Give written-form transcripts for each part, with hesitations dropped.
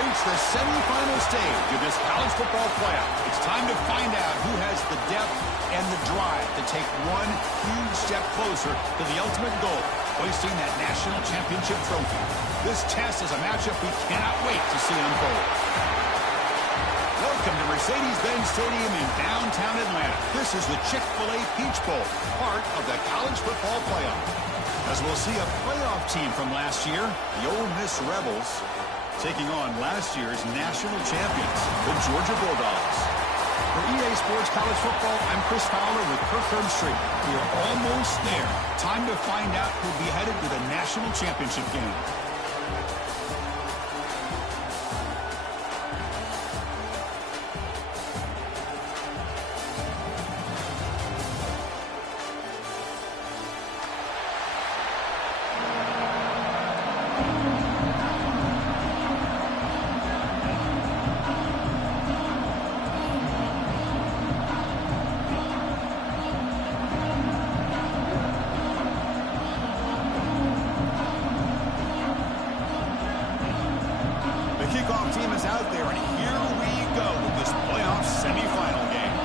reached the semifinal stage of this college football playoff. It's time to find out who has the depth and the drive to take one huge step closer to the ultimate goal, hoisting that national championship trophy. This test is a matchup we cannot wait to see unfold. Welcome to Mercedes-Benz Stadium in downtown Atlanta. This is the Chick-fil-A Peach Bowl, part of the college football playoff. As we'll see a playoff team from last year, the Ole Miss Rebels, taking on last year's national champions, the Georgia Bulldogs. For EA Sports College Football, I'm Chris Fowler with Kirk Herbstreit. We are almost there. Time to find out who'll be headed to the national championship game. Kickoff team is out there, and here we go with this playoff semifinal game.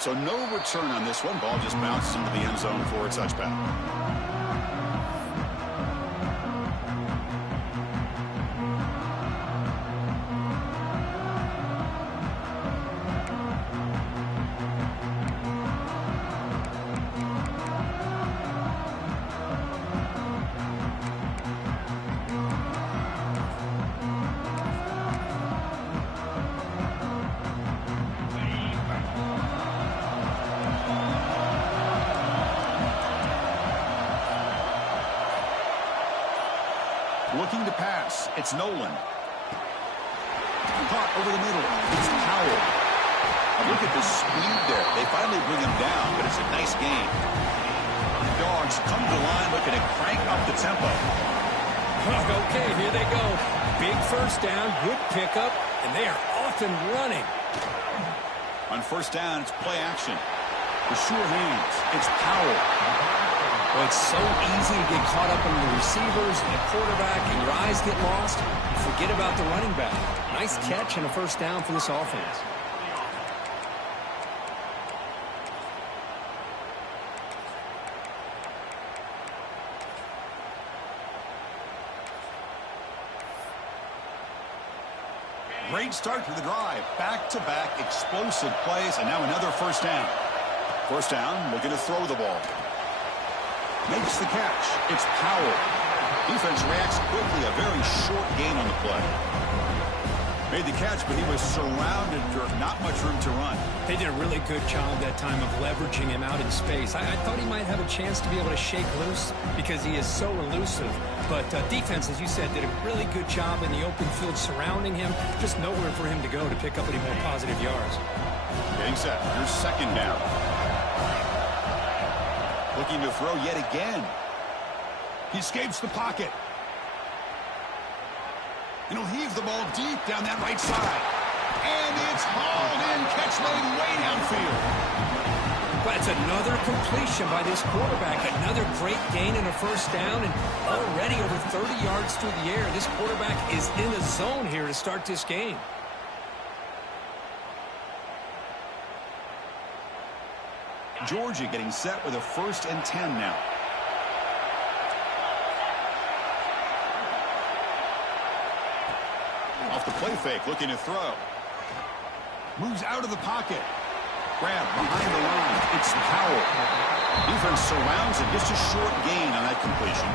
So no return on this one. Ball just bounces into the end zone for a touchback. Looking to pass, it's Nolan. Caught over the middle, it's Powell. Look at the speed there. They finally bring him down, but it's a nice gain. The Dogs come to the line looking to crank up the tempo. Okay, here they go. Big first down, good pickup, and they are off and running. On first down, it's play action. With sure hands, it's Powell. Well, it's so easy to get caught up in the receivers and the quarterback, and your eyes get lost. Forget about the running back. Nice catch and a first down for this offense. Great start to the drive. Back-to-back explosive plays, and now another first down. First down, looking to throw the ball. Makes the catch. It's Powell. Defense reacts quickly. A very short gain on the play. Made the catch, but he was surrounded for not much room to run. They did a really good job that time of leveraging him out in space. I thought he might have a chance to be able to shake loose because he is so elusive. But defense, as you said, did a really good job in the open field surrounding him. Just nowhere for him to go to pick up any more positive yards. Getting set. Here's second down. Looking to throw yet again. He escapes the pocket. And he'll heave the ball deep down that right side. And it's hauled in. Catch made way downfield. But it's another completion by this quarterback. Another great gain and a first down. And already over 30 yards through the air. This quarterback is in a zone here to start this game. Georgia getting set with a 1st and 10 now. Off the play fake, looking to throw. Moves out of the pocket. Grab behind the line. It's Powell. Defense surrounds it. Just a short gain on that completion.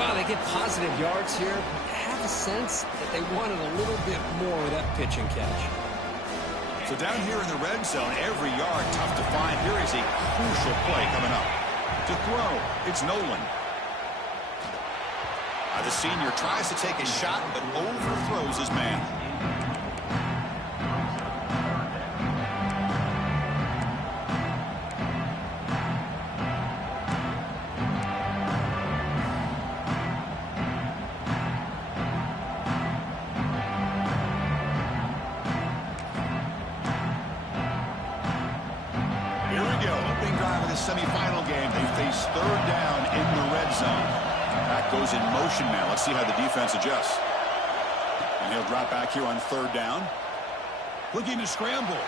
Wow, they get positive yards here. I have a sense that they wanted a little bit more of that pitch and catch. So down here in the red zone, every yard tough to find. Here is a crucial play coming up. To throw, it's Nolan. The senior tries to take a shot, but overthrows his man. semifinal game. They face third down in the red zone. That goes in motion now. Let's see how the defense adjusts. And he'll drop back here on third down. Looking to scramble.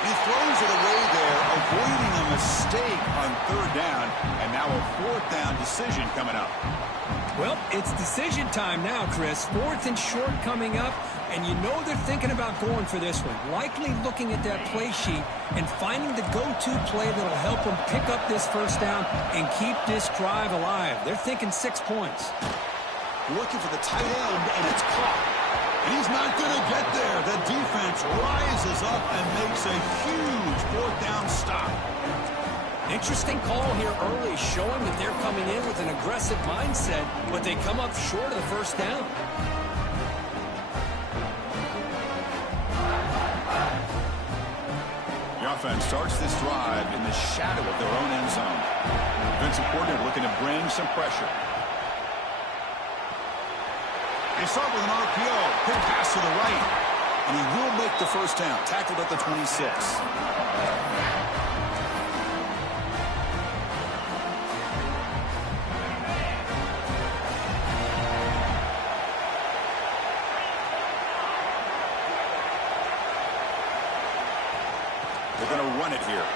He throws it away there, avoiding a mistake on third down. And now a fourth down decision coming up. Well, it's decision time now, Chris. Fourth and short coming up, and you know they're thinking about going for this one. Likely looking at that play sheet and finding the go-to play that'll help them pick up this first down and keep this drive alive. They're thinking 6 points. Looking for the tight end, and it's caught. And he's not going to get there. The defense rises up and makes a huge fourth down stop. Interesting call here early, showing that they're coming in with an aggressive mindset, but they come up short of the first down. The offense starts this drive in the shadow of their own end zone. Defensive coordinator looking to bring some pressure. They start with an RPO. Quick pass to the right. And he will make the first down. Tackled at the 26. They're going to run it here.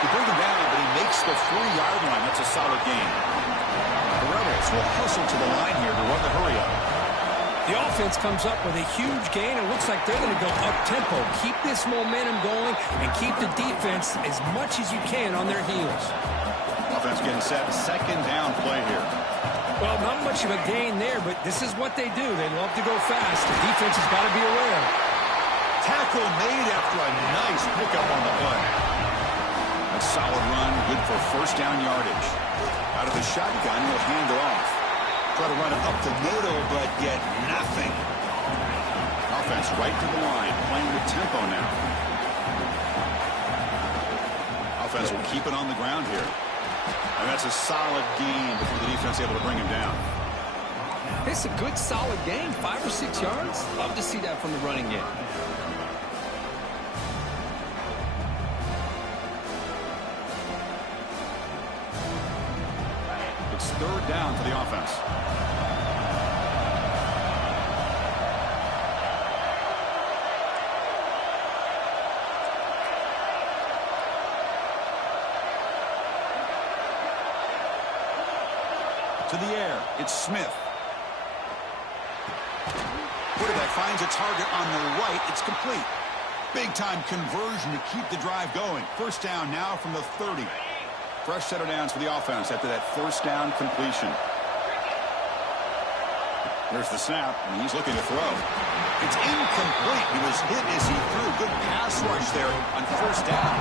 They bring him down, but he makes the 4-yard line. That's a solid gain. The Rebels will hustle to the line here to run the hurry-up. The offense comes up with a huge gain. It looks like they're going to go up-tempo. Keep this momentum going and keep the defense as much as you can on their heels. Offense getting set. Second down play here. Well, not much of a gain there, but this is what they do. They love to go fast. The defense has got to be aware. Tackle made after a nice pickup on the play. A solid run, good for first down yardage. Out of the shotgun, he'll hand it off. Try to run it up the middle, but get nothing. Offense right to the line, playing with tempo now. Offense will keep it on the ground here. And that's a solid gain before the defense able to bring him down. It's a good, solid gain, 5 or 6 yards. Love to see that from the running game. It's third down for the offense. To the air, it's Smith. Quarterback finds a target on the right. It's complete. Big-time conversion to keep the drive going. First down now from the 30. Fresh set of downs for the offense after that first down completion. There's the snap, and he's looking to throw. It's incomplete. He was hit as he threw. Good pass rush there on first down.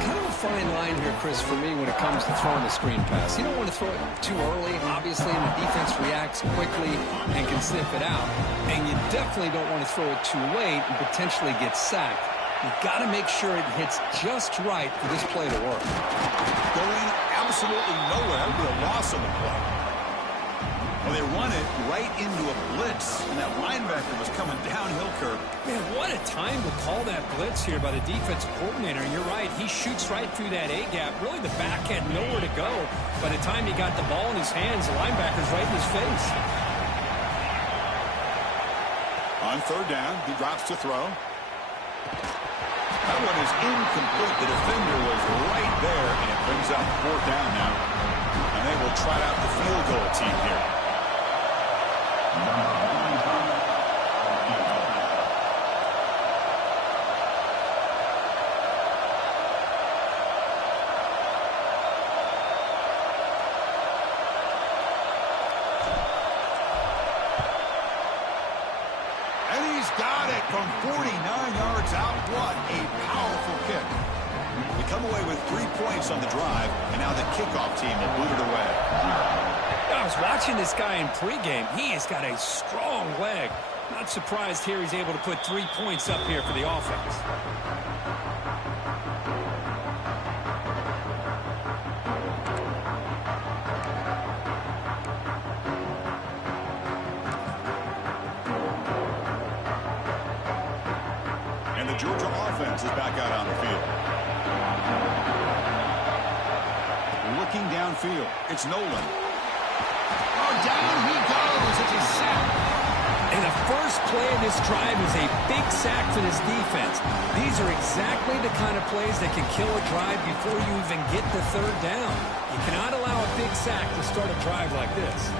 Kind of a fine line here, Chris, for me when it comes to throwing a screen pass. You don't want to throw it too early, obviously, and the defense reacts quickly and can sniff it out. And you definitely don't want to throw it too late and potentially get sacked. You've got to make sure it hits just right for this play to work. Going absolutely nowhere. It'll be a loss on the play. Well, they run it right into a blitz, and that linebacker was coming downhill curve. Man, what a time to call that blitz here by the defensive coordinator. And you're right, he shoots right through that A-gap. Really, the back had nowhere to go. By the time he got the ball in his hands, the linebacker's right in his face. On third down, he drops to throw. That one is incomplete. The defender was right there, and it brings up fourth down now. And they will try out the field goal team here. And he's got it from 49 yards out. What a powerful kick. We come away with 3 points on the drive, and now the kickoff team will boot it away. I was watching this guy in pregame. He has got a strong leg. Not surprised here he's able to put 3 points up here for the offense. And the Georgia offense offense is back out on the field. Looking downfield. It's Nolan. Oh, down he goes. It's a sack. And the first play of this drive is a big sack for this defense. These are exactly the kind of plays that can kill a drive before you even get the third down. You cannot allow a big sack to start a drive like this.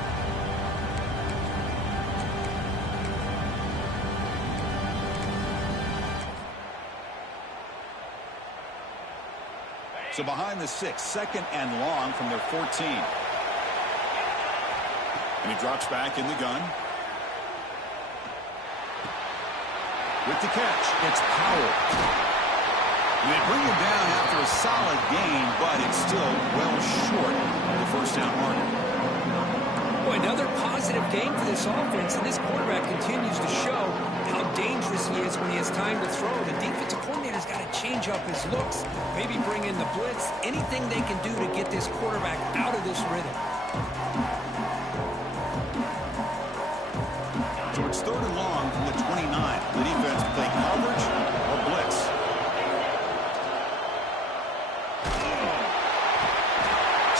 So behind the 6, second and long from their 14. And he drops back in the gun. With the catch, it's Powell. And they bring him down after a solid gain, but it's still well short of the first down marker. Boy, another positive game for this offense, and this quarterback continues to show how dangerous he is when he has time to throw. The defensive coordinator's got to change up his looks, maybe bring in the blitz, anything they can do to get this quarterback out of this rhythm. So it's third and long from the 29. The defense play coverage or blitz.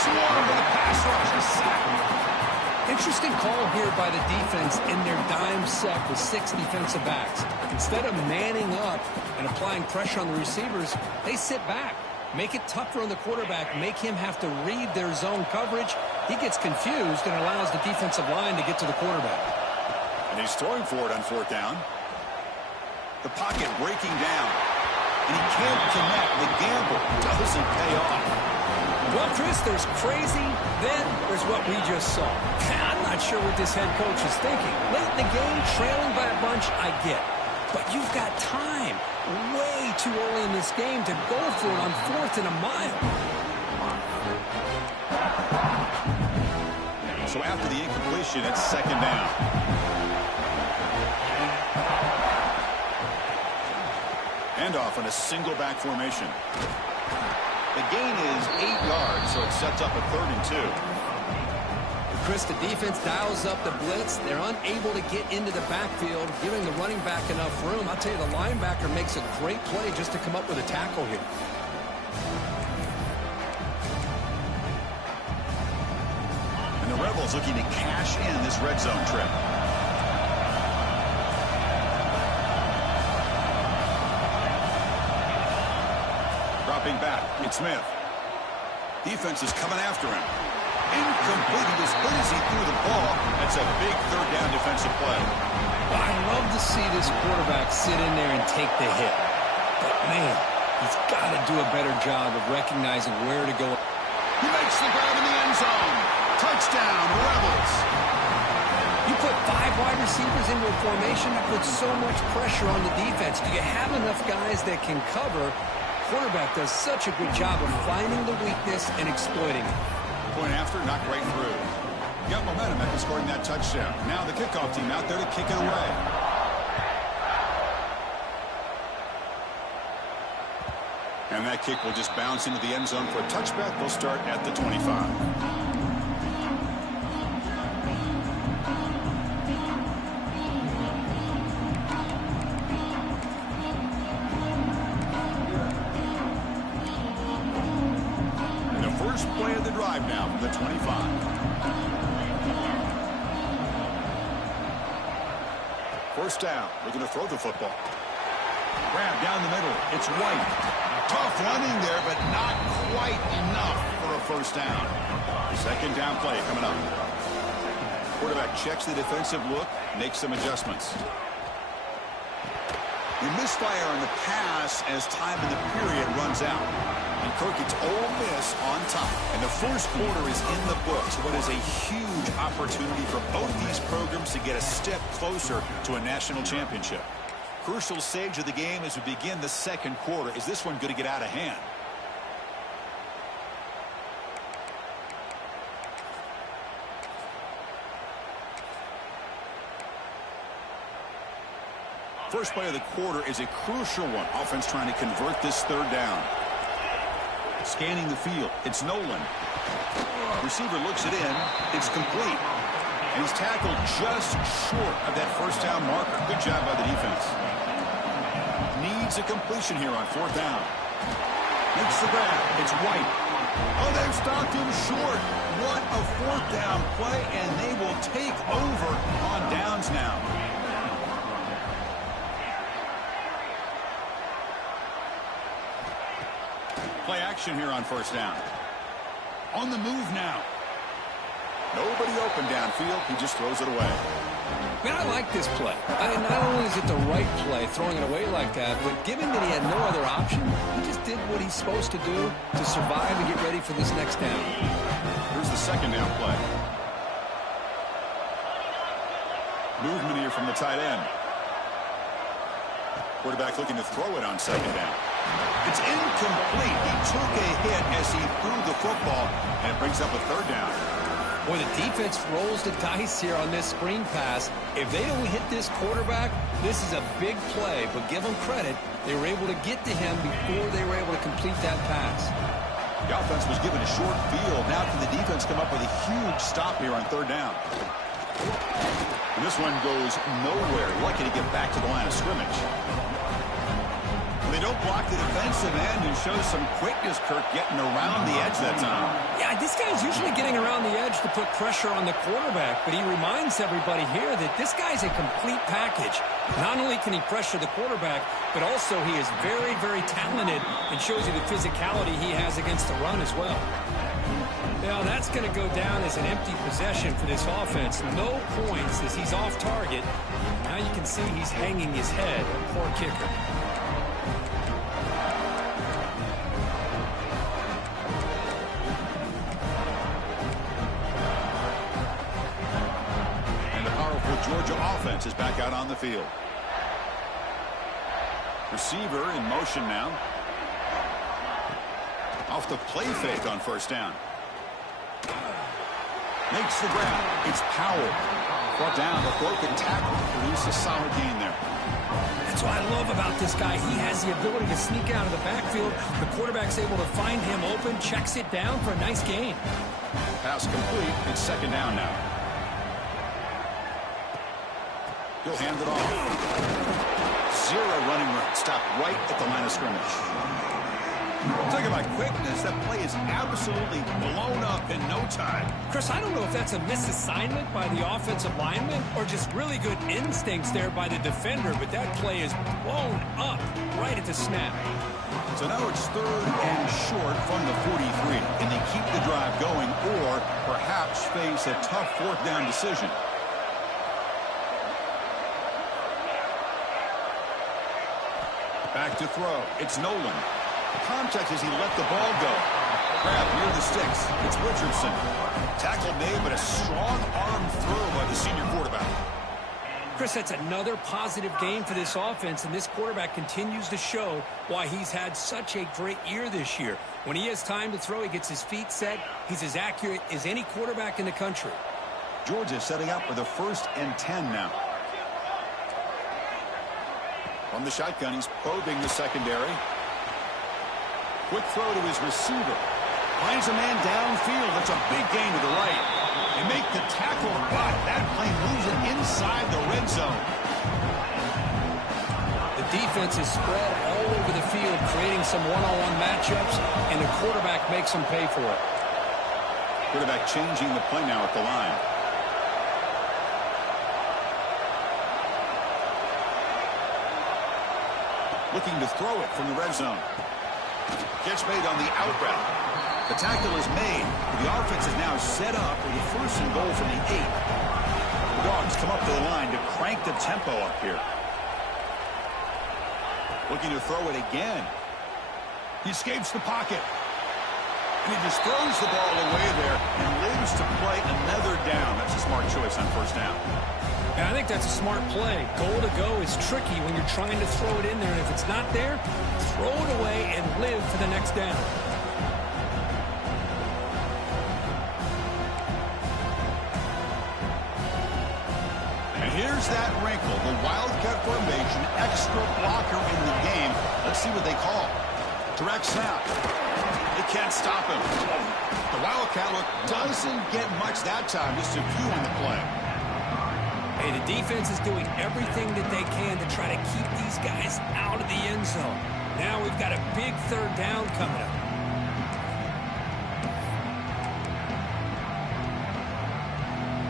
Swarmed with a pass rush, a sack. Interesting call here by the defense in their dime set with 6 defensive backs. Instead of manning up and applying pressure on the receivers, they sit back. Make it tougher on the quarterback. Make him have to read their zone coverage. He gets confused and allows the defensive line to get to the quarterback. And he's throwing for it on fourth down. The pocket breaking down. And he can't connect. The gamble doesn't pay off. Well, Chris, there's crazy, then there's what we just saw. I'm not sure what this head coach is thinking. Late in the game, trailing by a bunch, I get. But you've got time, way too early in this game, to go for it on 4th and a mile. So after the incompletion, it's second down. Handoff on a single back formation. The gain is 8 yards, so it sets up a 3rd and 2. Chris, the defense dials up the blitz. They're unable to get into the backfield, giving the running back enough room. I'll tell you, the linebacker makes a great play just to come up with a tackle here. And the Rebels looking to cash in this red zone trip. Dropping back, it's Smith. Defense is coming after him. Incomplete. He was good as he threw the ball. That's a big third down defensive play. Well, I love to see this quarterback sit in there and take the hit. But, man, he's got to do a better job of recognizing where to go. He makes the grab in the end zone. Touchdown, Rebels. You put 5 wide receivers into a formation, that puts so much pressure on the defense. Do you have enough guys that can cover? Quarterback does such a good job of finding the weakness and exploiting it. Point after, knocked right through. Got momentum after scoring that touchdown. Now the kickoff team out there to kick it away. And that kick will just bounce into the end zone for a touchback. They'll start at the 25. Play of the drive now from the 25. First down. Looking to throw the football. Grab down the middle. It's White. Tough running there, but not quite enough for a first down. Second down play coming up. Quarterback checks the defensive look, makes some adjustments. You misfire on the pass as time in the period runs out. And Kirk, it's Ole Miss on top. And the first quarter is in the books. What is a huge opportunity for both these programs to get a step closer to a national championship. Crucial stage of the game as we begin the second quarter. Is this one going to get out of hand? First play of the quarter is a crucial one. Offense trying to convert this third down. Scanning the field. It's Nolan. Receiver looks it in. It's complete. And he's tackled just short of that first down marker. Good job by the defense. Need It's a completion here on 4th down. Makes the grab. It's White. Oh, they've stopped him short. What a 4th down play, and they will take over on downs now. Play action here on 1st down. On the move now. Nobody open downfield. He just throws it away. Man, I like this play. Not only is it the right play, throwing it away like that, but given that he had no other option, he just did what he's supposed to do to survive and get ready for this next down. Here's the 2nd down play. Movement here from the tight end. Quarterback looking to throw it on 2nd down. It's incomplete. He took a hit as he threw the football, and it brings up a 3rd down. Boy, the defense rolls the dice here on this screen pass. If they don't hit this quarterback, this is a big play. But give them credit, they were able to get to him before they were able to complete that pass. The offense was given a short field. Now can the defense come up with a huge stop here on 3rd down? And this one goes nowhere. Lucky to get back to the line of scrimmage. They don't block the defensive end, who shows some quickness, Kirk, getting around the edge that time. Yeah, this guy's usually getting around the edge to put pressure on the quarterback, but he reminds everybody here that this guy's a complete package. Not only can he pressure the quarterback, but also he is very, very talented and shows you the physicality he has against the run as well. Now, that's going to go down as an empty possession for this offense. No points as he's off target. Now you can see he's hanging his head. Poor kicker. Georgia offense is back out on the field. Receiver in motion now. Off the play fake on 1st down. Makes the grab. It's Powell. Brought down, the broken tackle. Produce a solid gain there. That's what I love about this guy. He has the ability to sneak out of the backfield. The quarterback's able to find him open, checks it down for a nice gain. Pass complete. It's 2nd down now. He'll hand it off. 0 running room. Stop right at the line of scrimmage. Talking about quickness, that play is absolutely blown up in no time. Chris, I don't know if that's a misassignment by the offensive lineman or just really good instincts there by the defender, but that play is blown up right at the snap. So now it's 3rd and short from the 43, and they keep the drive going or perhaps face a tough 4th down decision. Back to throw. It's Nolan. Contact as he let the ball go. Grab near the sticks. It's Richardson. Tackle made, but a strong arm throw by the senior quarterback. Chris, that's another positive game for this offense, and this quarterback continues to show why he's had such a great year this year. When he has time to throw, he gets his feet set. He's as accurate as any quarterback in the country. Georgia setting up with a 1st and 10 now. From the shotgun, he's probing the secondary. Quick throw to his receiver. Finds a man downfield. That's a big gain to the right. They make the tackle, but that play moves it inside the red zone. The defense is spread all over the field, creating some one-on-one matchups, and the quarterback makes them pay for it. Quarterback changing the play now at the line. Looking to throw it from the red zone. Catch made on the out route. The tackle is made. The offense is now set up with a 1st and goal from the 8. The Dogs come up to the line to crank the tempo up here. Looking to throw it again. He escapes the pocket. And he just throws the ball away there and lives to play another down. That's a smart choice on 1st down. Yeah, I think that's a smart play. Goal to go is tricky when you're trying to throw it in there, and if it's not there, throw it away and live for the next down. And here's that wrinkle, the Wildcat formation, extra blocker in the game. Let's see what they call. Direct snap. They can't stop him. The Wildcat look doesn't get much that time, just a few on the play. Hey, the defense is doing everything that they can to try to keep these guys out of the end zone. Now we've got a big third down coming up.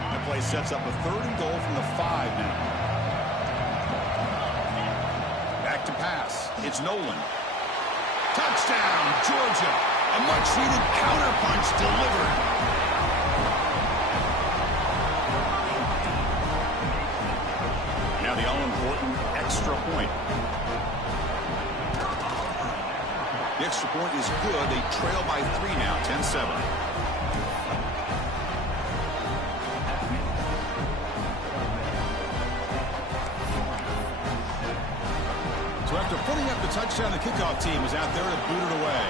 That play sets up a 3rd and goal from the 5 now. Back to pass. It's Nolan. Touchdown, Georgia. A much-needed counterpunch delivered. Now the all-important extra point. The extra point is good. They trail by 3 now, 10-7. So after putting up the touchdown, the kickoff team is out there to boot it away.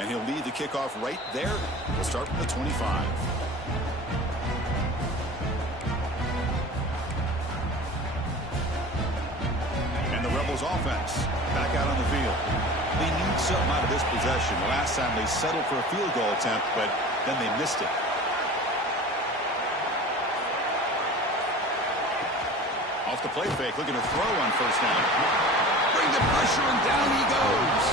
And he'll lead the kickoff right there. We'll start from the 25. And the Rebels offense back out on the field. They need something out of this possession. Last time they settled for a field goal attempt, but then they missed it. Off the play fake, looking to throw on 1st down. Bring the pressure, and down he goes.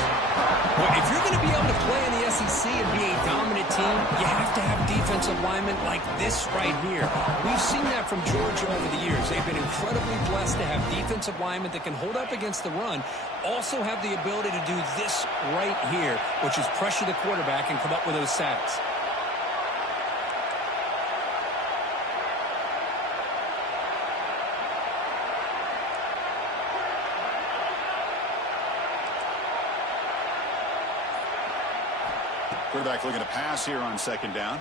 Well, if you're going to be able to play in the SEC and be a dominant team, you have to have defensive linemen like this right here. We've seen that from Georgia over the years. They've been incredibly blessed to have defensive linemen that can hold up against the run, also have the ability to do this right here, which is pressure the quarterback and come up with those sacks. Quarterback looking to pass here on 2nd down.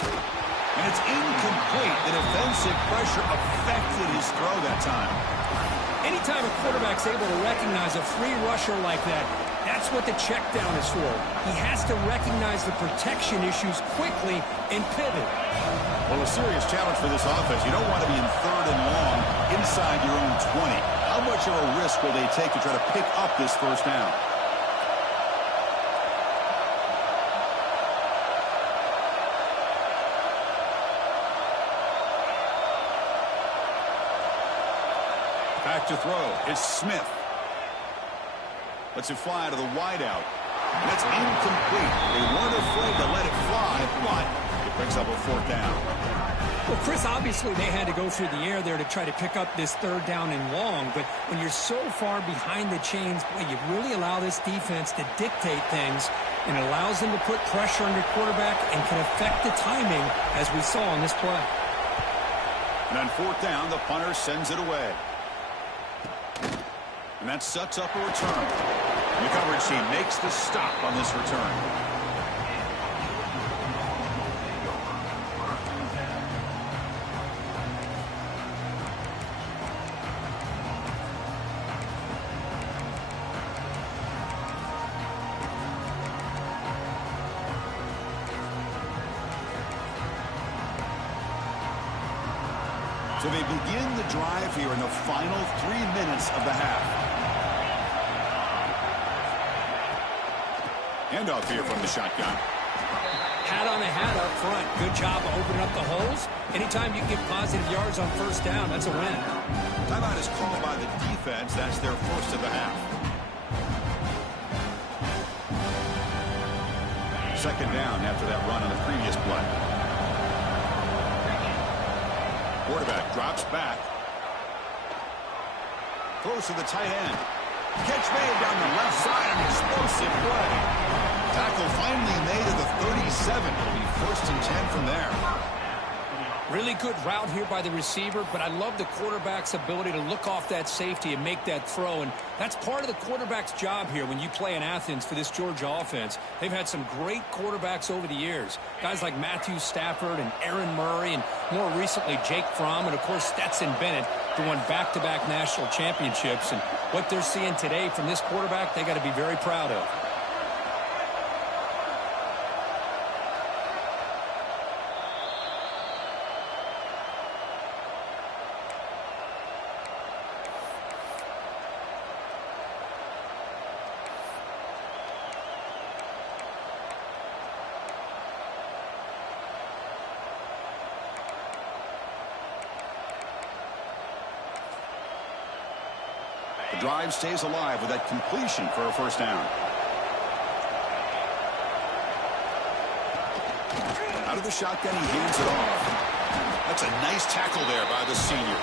And it's incomplete. The defensive pressure affected his throw that time. Anytime a quarterback's able to recognize a free rusher like that, that's what the check down is for. He has to recognize the protection issues quickly and pivot. Well, a serious challenge for this offense. You don't want to be in 3rd and long inside your own 20. How much of a risk will they take to try to pick up this 1st down? Back to throw. It's Smith. Lets it fly to the wideout. And it's incomplete. They weren't afraid to let it fly, but it brings up a 4th down. Well, Chris, obviously they had to go through the air there to try to pick up this 3rd down and long, but when you're so far behind the chains, boy, you really allow this defense to dictate things, and it allows them to put pressure on your quarterback and can affect the timing, as we saw on this play. And on 4th down, the punter sends it away. And that sets up a return. The coverage team makes the stop on this return. So they begin the drive here in the final 3 minutes of the half. Handoff here from the shotgun. Hat on a hat up front. Good job of opening up the holes. Anytime you can get positive yards on 1st down, that's a win. Timeout is called by the defense. That's their 1st of the half. 2nd down after that run on the previous play. Quarterback drops back. Throws to the tight end. Catch made down the left side. An explosive play. Tackle finally made at the 37. It'll be 1st and 10 from there. Really good route here by the receiver, but I love the quarterback's ability to look off that safety and make that throw, and that's part of the quarterback's job here when you play in Athens for this Georgia offense. They've had some great quarterbacks over the years, guys like Matthew Stafford and Aaron Murray, and more recently Jake Fromm, and of course Stetson Bennett, who won back-to-back national championships. And what they're seeing today from this quarterback, they got to be very proud of. drive stays alive with that completion for a first down. Out of the shotgun, he hands it off. That's a nice tackle there by the senior.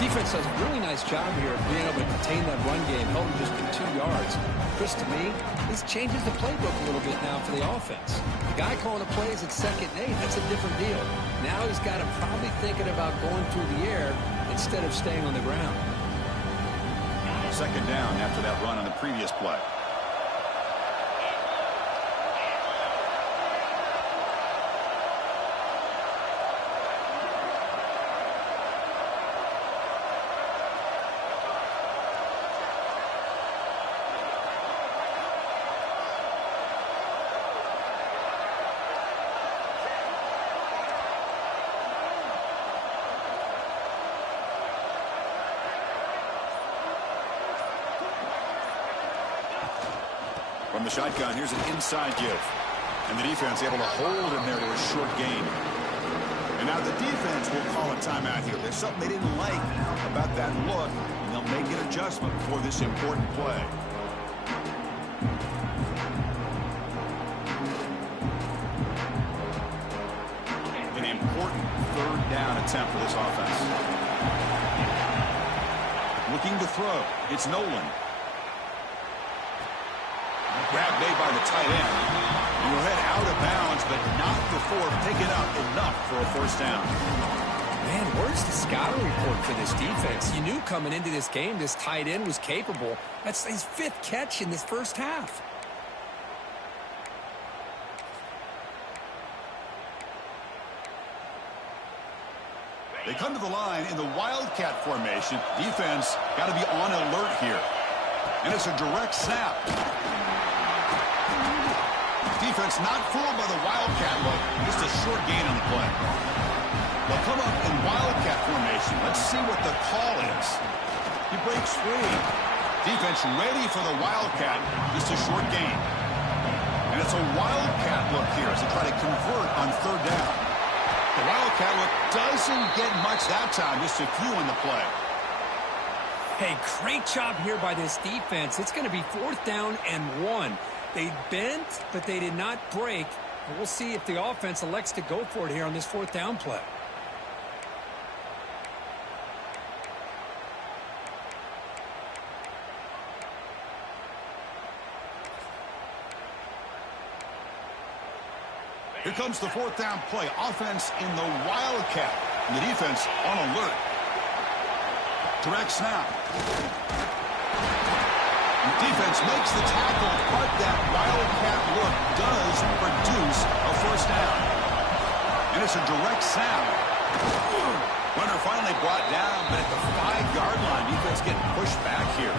Defense does a really nice job here of being able to contain that run game, held him just for 2 yards. Chris, to me, this changes the playbook a little bit now for the offense. The guy calling the plays at 2nd and 8, that's a different deal. Now he's got him probably thinking about going through the air instead of staying on the ground. 2nd down after that run on the previous play. From the shotgun, here's an inside give. And the defense able to hold him there to a short gain. And now the defense will call a timeout here. There's something they didn't like about that look, and they'll make an adjustment for this important play. An important 3rd down attempt for this offense. Looking to throw. It's Nolan. Grab made by the tight end. He will head out of bounds, but not before picking up enough for a first down. Man, where's the scouting report for this defense? You knew coming into this game this tight end was capable. That's his 5th catch in this first half. They come to the line in the Wildcat formation. Defense got to be on alert here. And it's a direct snap. Defense not fooled by the Wildcat look. Just a short gain on the play. They'll come up in Wildcat formation. Let's see what the call is. He breaks free. Defense ready for the Wildcat. Just a short gain. And it's a Wildcat look here as they try to convert on 3rd down. The Wildcat look doesn't get much that time. Just a few in the play. Hey, great job here by this defense. It's going to be 4th down and 1. They bent, but they did not break. And we'll see if the offense elects to go for it here on this 4th down play. Here comes the 4th down play. Offense in the Wildcat. And the defense on alert. Direct snap. The defense makes the tackle, but that Wildcat look does produce a first down. And it's a direct snap. Runner finally brought down, but at the 5-yard line, defense getting pushed back here.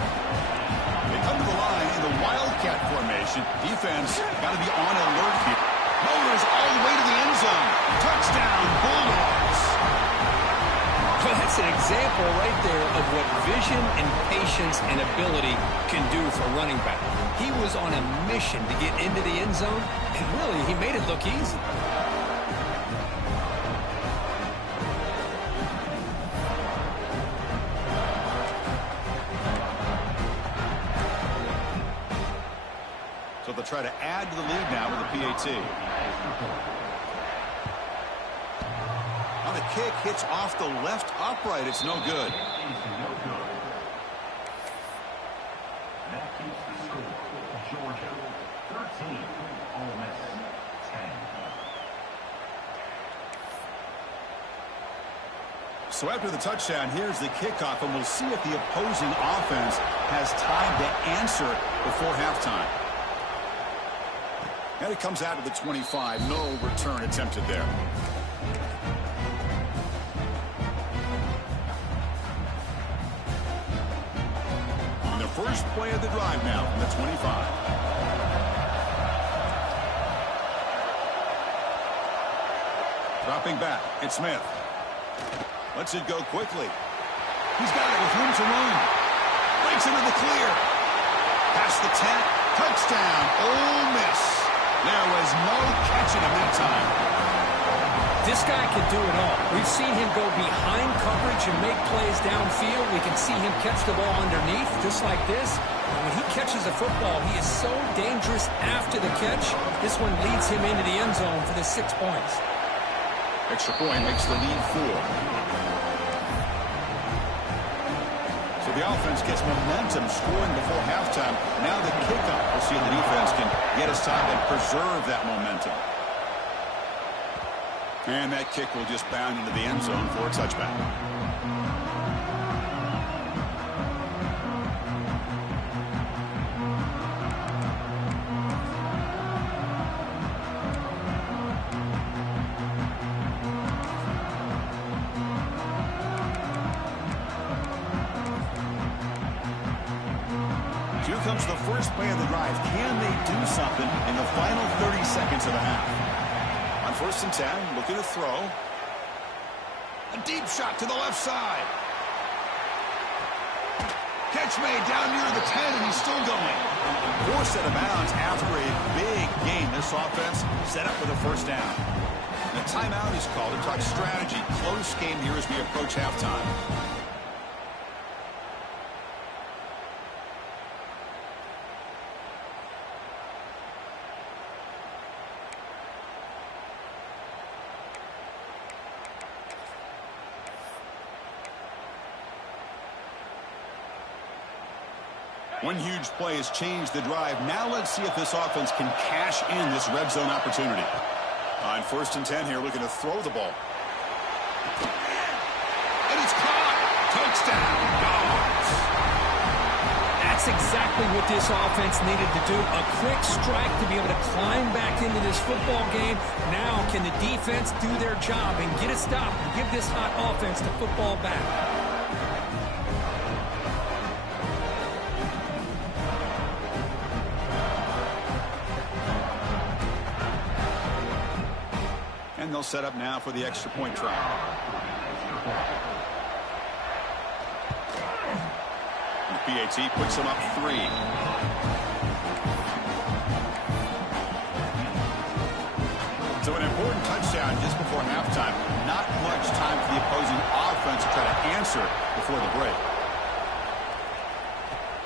They come to the line in the Wildcat formation. Defense got to be on alert here. Motors all the way to the end zone. Touchdown, Bulldogs. Well, that's an example right there of what vision and patience and ability can do for a running back. He was on a mission to get into the end zone, and really, he made it look easy. So they'll try to add to the lead now with a PAT. Now the kick hits off the left upright. It's no good. That keeps the score. Georgia 13, Ole Miss 10. So after the touchdown, here's the kickoff, and we'll see if the opposing offense has time to answer before halftime. And it comes out of the 25. No return attempted there. And the first play of the drive now from the 25. Dropping back, it's Smith. Lets it go quickly. He's got it with room to run. Breaks into the clear. Past the 10. Touchdown, Ole Miss. There was no catching him that time. This guy can do it all. We've seen him go behind coverage and make plays downfield. We can see him catch the ball underneath, just like this. And when he catches a football, he is so dangerous after the catch. This one leads him into the end zone for the 6 points. Extra point makes the lead 4. So the offense gets momentum scoring before halftime. Now the kickoff. We'll see if the defense can get aside and preserve that momentum. And that kick will just bound into the end zone for a touchback. Here comes the first play of the drive. Can they do something in the final 30 seconds of the half? On 1st and 10, looking to throw. A deep shot to the left side. Catch made down near the 10, and he's still going. Forced out of bounds after a big gain. This offense set up with a first down. And a timeout is called to talk strategy. Close game here as we approach halftime. One huge play has changed the drive. Now let's see if this offense can cash in this red zone opportunity. On 1st and 10 here, looking to throw the ball. And it's caught. Touchdown, Dogs. That's exactly what this offense needed to do. A quick strike to be able to climb back into this football game. Now can the defense do their job and get a stop and give this hot offense the football back? And they'll set up now for the extra point try. And the PAT puts them up 3. So an important touchdown just before halftime. Not much time for the opposing offense to try to answer before the break.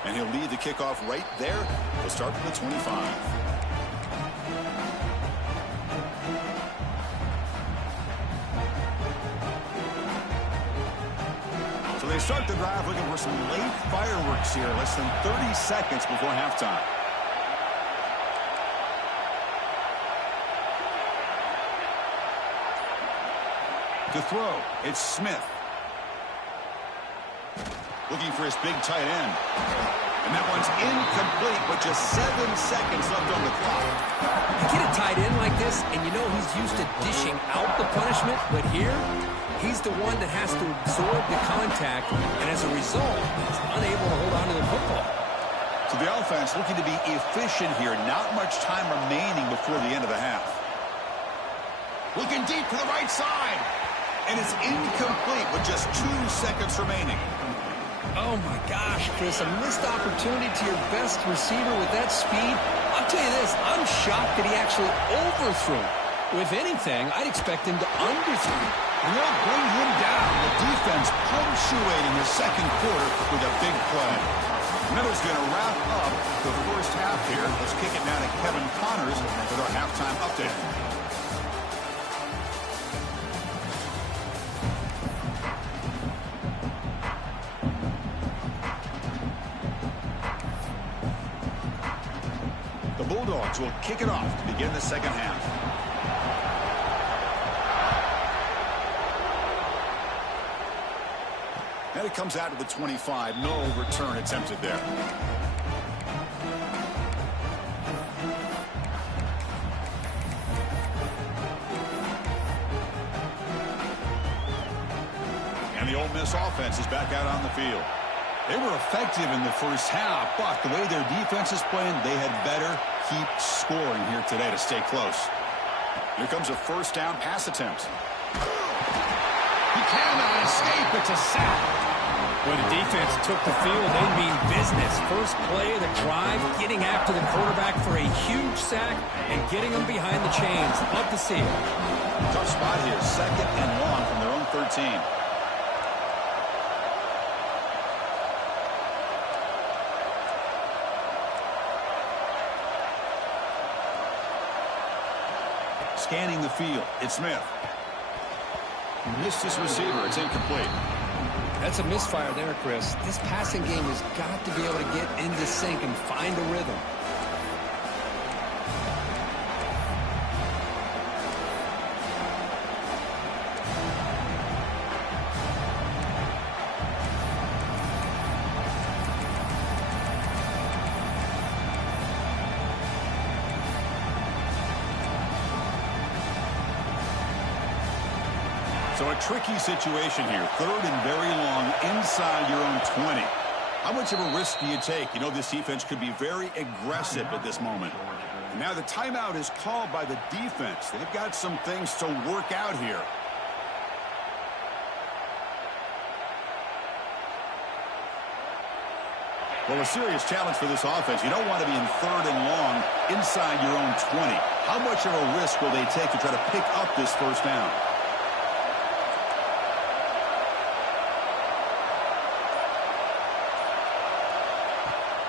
And he'll lead the kickoff right there. He'll start from the 25. They start the drive looking for some late fireworks here, less than 30 seconds before halftime. To throw, it's Smith. Looking for his big tight end. And that one's incomplete with just 7 seconds left on the clock. You get a tight end like this, and you know he's used to dishing out the punishment, but here, he's the one that has to absorb the contact, and as a result, he's unable to hold on to the football. So the offense looking to be efficient here. Not much time remaining before the end of the half. Looking deep to the right side. And it's incomplete with just 2 seconds remaining. Oh, my gosh, Chris, a missed opportunity to your best receiver with that speed. I'll tell you this, I'm shocked that he actually overthrew. With anything, I'd expect him to underthrow. And they'll bring him down. The defense punctuating the second quarter with a big play. Miller's going to wrap up the first half here. Let's kick it down to Kevin Connors with our halftime update. The Bulldogs will kick it off to begin the second half. And it comes out to the 25. No return attempted there. And the Ole Miss offense is back out on the field. They were effective in the first half, but the way their defense is playing, they had better keep scoring here today to stay close. Here comes a first down pass attempt. He cannot escape. It's a sack. When the defense took the field, they mean business. First play of the drive, getting after the quarterback for a huge sack and getting him behind the chains. Love to see it. Tough spot here. 2nd and long from their own 13. Scanning the field. It's Smith. Missed his receiver. It's incomplete. That's a misfire there, Chris. This passing game has got to be able to get into sync and find a rhythm. So a tricky situation here. 3rd and very long inside your own 20. How much of a risk do you take? You know this defense could be very aggressive at this moment. And now the timeout is called by the defense. They've got some things to work out here. Well, a serious challenge for this offense. You don't want to be in 3rd and long inside your own 20. How much of a risk will they take to try to pick up this first down?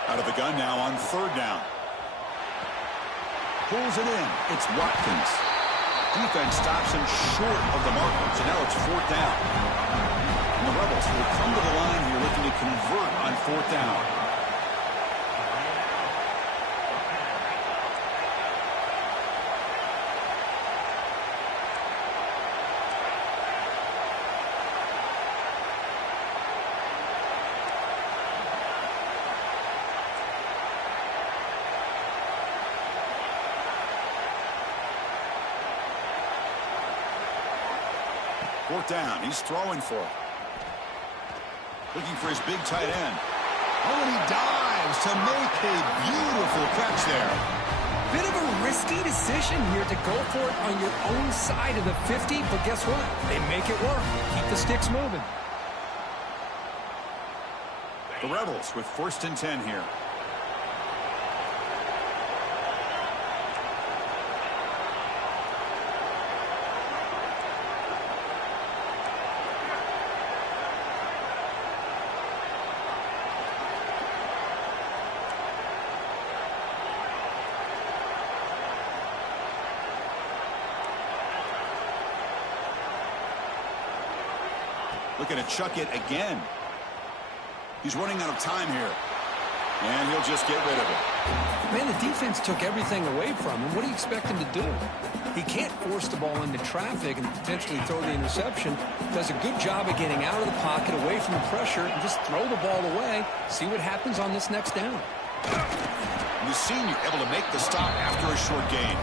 Out of the gun now on 3rd down. Pulls it in. It's Watkins. Defense stops him short of the marker. So now it's 4th down. And the Rebels will come to the line here looking to convert on 4th down. Fourth down. He's throwing for it. Looking for his big tight end. Oh, and he dives to make a beautiful catch there. Bit of a risky decision here to go for it on your own side of the 50, but guess what? They make it work. Keep the sticks moving. The Rebels with 1st and 10 here. Looking to chuck it again. He's running out of time here. And he'll just get rid of it. Man, the defense took everything away from him. What do you expect him to do? He can't force the ball into traffic and potentially throw the interception. Does a good job of getting out of the pocket, away from the pressure, and just throw the ball away. See what happens on this next down. The senior able to make the stop after a short gain.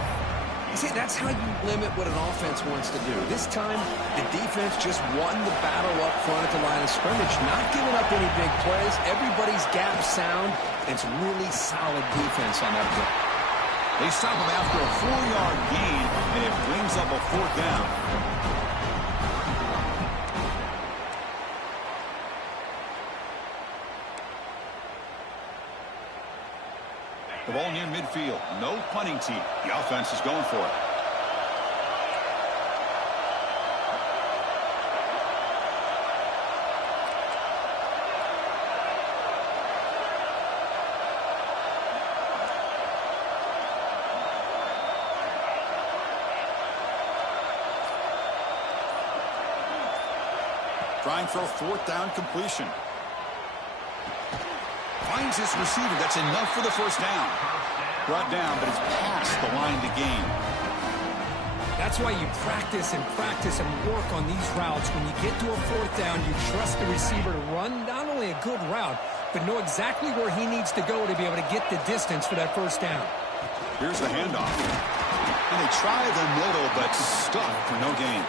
See, that's how you limit what an offense wants to do. This time, the defense just won the battle up front at the line of scrimmage, not giving up any big plays. Everybody's gap sound. It's really solid defense on that play. They stop him after a 4-yard gain, and it brings up a 4th down. The ball near midfield. No punting team. The offense is going for it. Trying for a 4th down completion. Finds his receiver. That's enough for the first down. Brought down, but it's past the line to gain. That's why you practice and work on these routes. When you get to a 4th down, you trust the receiver to run not only a good route, but know exactly where he needs to go to be able to get the distance for that first down. Here's the handoff. And they try the middle, but stuck for no gain.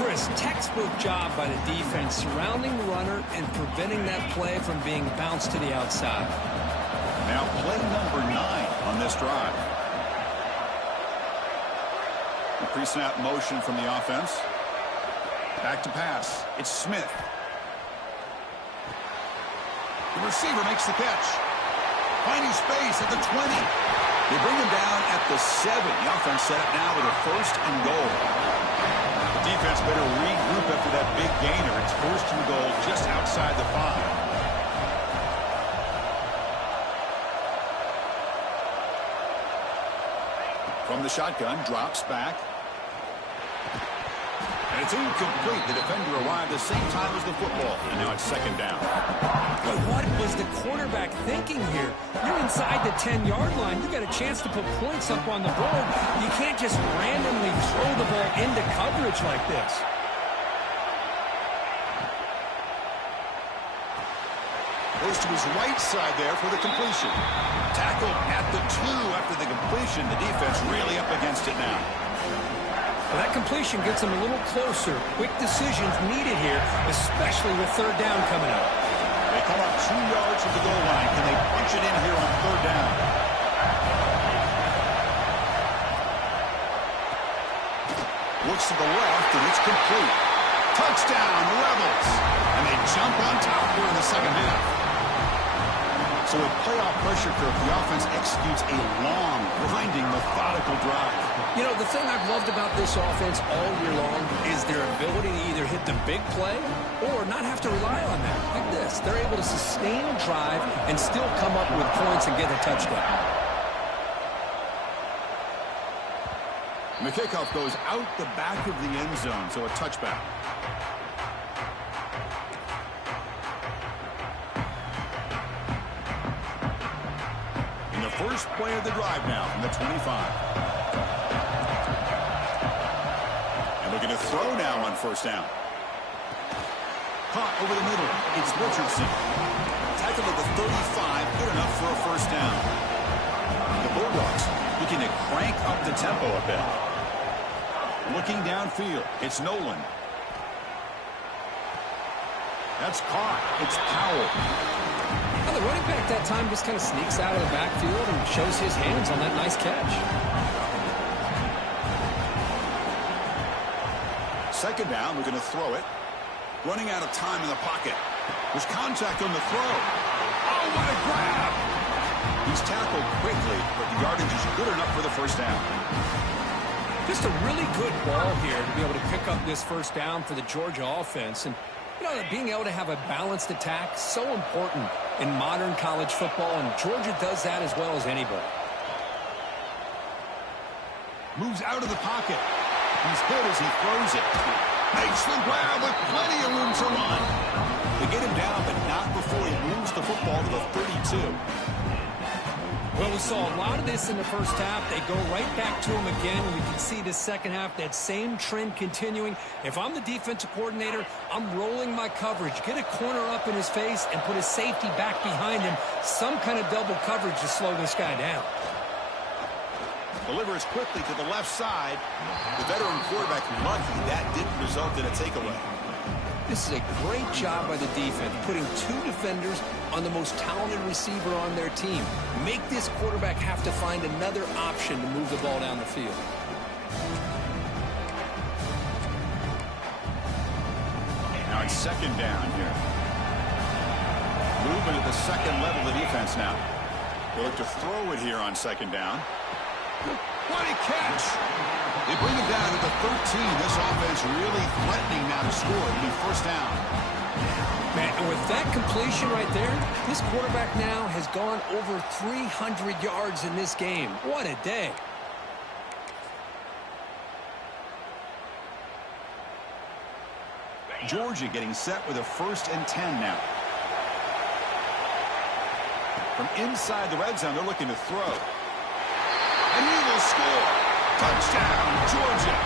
Chris, textbook job by the defense surrounding the runner and preventing that play from being bounced to the outside. Now play number 9 on this drive. The pre-snap motion from the offense. Back to pass. It's Smith. The receiver makes the catch. Finding space at the 20. They bring him down at the 7. The offense set up now with a 1st and goal. The defense better regroup after that big gainer. It's 1st and goal just outside the 5. From the shotgun, drops back. And it's incomplete. The defender arrived the same time as the football. And now it's 2nd down. But what was the quarterback thinking here? You're inside the 10-yard line. You got a chance to put points up on the board. You can't just randomly throw the ball into coverage like this. Goes to his right side there for the completion. Tackle at the 2 after the completion. The defense really up against it now. Well, that completion gets him a little closer. Quick decisions needed here, especially with 3rd down coming up. They come up 2 yards from the goal line. Can they punch it in here on 3rd down? Looks to the left, and it's complete. Touchdown, Rebels! And they jump on top here in the 2nd half. So with playoff pressure curve, the offense executes a long, grinding, methodical drive. You know, the thing I've loved about this offense all year long is their ability to either hit the big play or not have to rely on that. Like this, they're able to sustain a drive and still come up with points and get a touchdown. And the kickoff goes out the back of the end zone, so a touchback. First play of the drive now from the 25. And looking to throw now on 1st down. Caught over the middle. It's Richardson. Tackle at the 35. Good enough for a 1st down. The Bulldogs looking to crank up the tempo a bit. Looking downfield. It's Nolan. That's caught. It's Powell. Well, the running back that time just kind of sneaks out of the backfield and shows his hands on that nice catch. 2nd down, we're going to throw it. Running out of time in the pocket. There's contact on the throw. Oh, what a grab! He's tackled quickly, but the yardage is good enough for the 1st down. Just a really good ball here to be able to pick up this 1st down for the Georgia offense. And you know, being able to have a balanced attack, so important in modern college football, and Georgia does that as well as anybody. Moves out of the pocket. He's hit as he throws it. Makes the grab with plenty of room to run. They get him down, but not before he moves the football to the 32. Well, we saw a lot of this in the 1st half. They go right back to him again. You can see the 2nd half, that same trend continuing. If I'm the defensive coordinator, I'm rolling my coverage. Get a corner up in his face and put a safety back behind him. Some kind of double coverage to slow this guy down. Delivers quickly to the left side. The veteran quarterback lucky that didn't result in a takeaway. This is a great job by the defense, putting 2 defenders on the most talented receiver on their team. Make this quarterback have to find another option to move the ball down the field. Now it's 2nd down here. Movement at the 2nd level of the defense now. They look to throw it here on 2nd down. What a catch! They bring it down to the 13. This offense really threatening now to score. It'll be 1st down. Man, and with that completion right there, this quarterback now has gone over 300 yards in this game. What a day. Georgia getting set with a 1st and 10 now. From inside the red zone, they're looking to throw. And he will score. Touchdown, Georgia.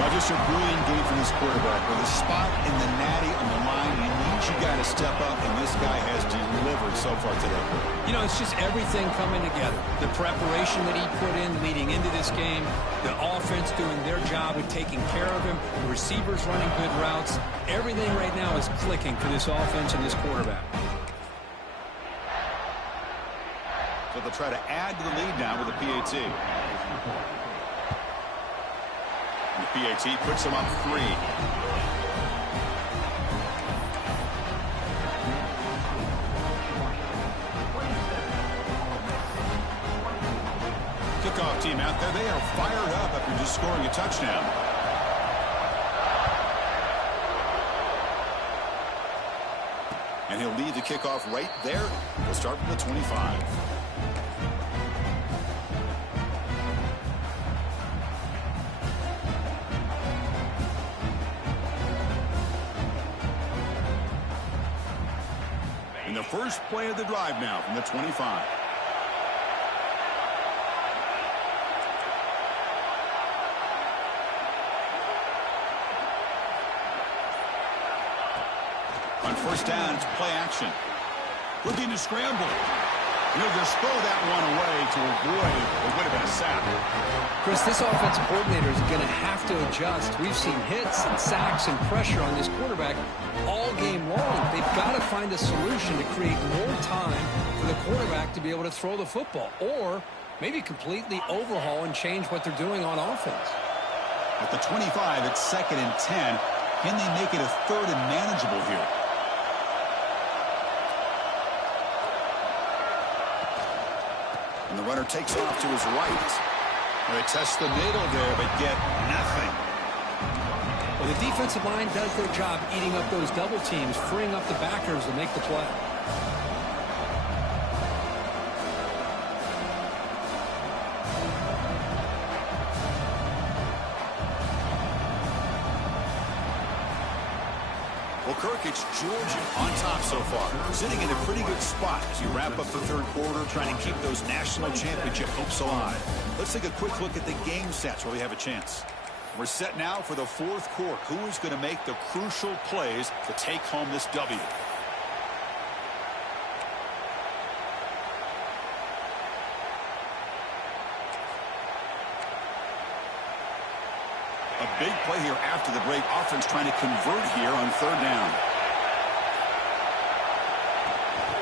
Now just a brilliant game for this quarterback. With a spot in the natty on the line, he needs you got to step up, and this guy has delivered so far today. You know, it's just everything coming together. The preparation that he put in leading into this game, the offense doing their job of taking care of him, the receivers running good routes. Everything right now is clicking for this offense and this quarterback. So they'll try to add to the lead now with a PAT. And the PAT puts them up 3. kickoff team out there. They are fired up after just scoring a touchdown. And he'll lead the kickoff right there. We'll start from the 25. And the first play of the drive now from the 25. On first down, it's play action. Looking to scramble. He'll just throw that one away to avoid what would have been a sack. Chris, this offensive coordinator is going to have to adjust. We've seen hits and sacks and pressure on this quarterback all game long. They've got to find a solution to create more time for the quarterback to be able to throw the football, or maybe completely overhaul and change what they're doing on offense. At the 25, it's 2nd and 10. Can they make it a 3rd and manageable here? And the runner takes off to his right. They test the middle there, but get nothing. Well, the defensive line does their job eating up those double teams, freeing up the backers to make the play. Well, Kirk, it's Georgia on top so far, sitting in a pretty good spot as you wrap up the 3rd quarter, trying to keep those national championship hopes alive. Let's take a quick look at the game sets where we have a chance. We're set now for the 4th quarter. Who is going to make the crucial plays to take home this W? A big play here after the break. Offense trying to convert here on 3rd down.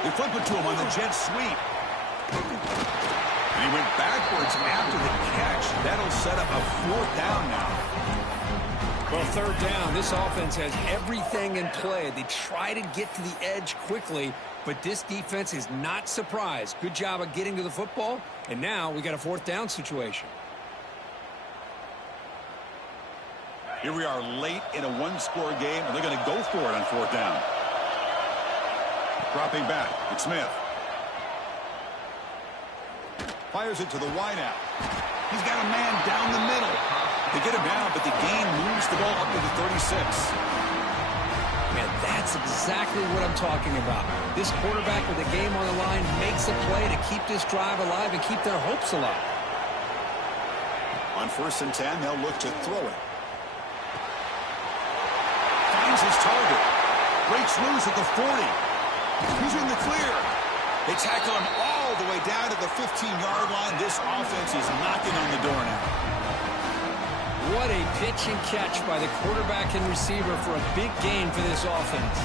They flip it to him on the jet sweep. And he went backwards after the catch. That'll set up a 4th down now. Well, 3rd down. This offense has everything in play. They try to get to the edge quickly, but this defense is not surprised. Good job of getting to the football, and now we got a 4th down situation. Here we are late in a 1-score game, and they're going to go for it on 4th down. Dropping back, it's Smith. Fires it to the wideout. He's got a man down the middle. They get him down, but the gain moves the ball up to the 36. Man, that's exactly what I'm talking about. This quarterback with the game on the line makes a play to keep this drive alive and keep their hopes alive. On 1st and 10, they'll look to throw it. Finds his target. Breaks loose at the 40. He's in the clear. They tackle him all the way down to the 15-yard line. This offense is knocking on the door now. What a pitch and catch by the quarterback and receiver for a big gain for this offense.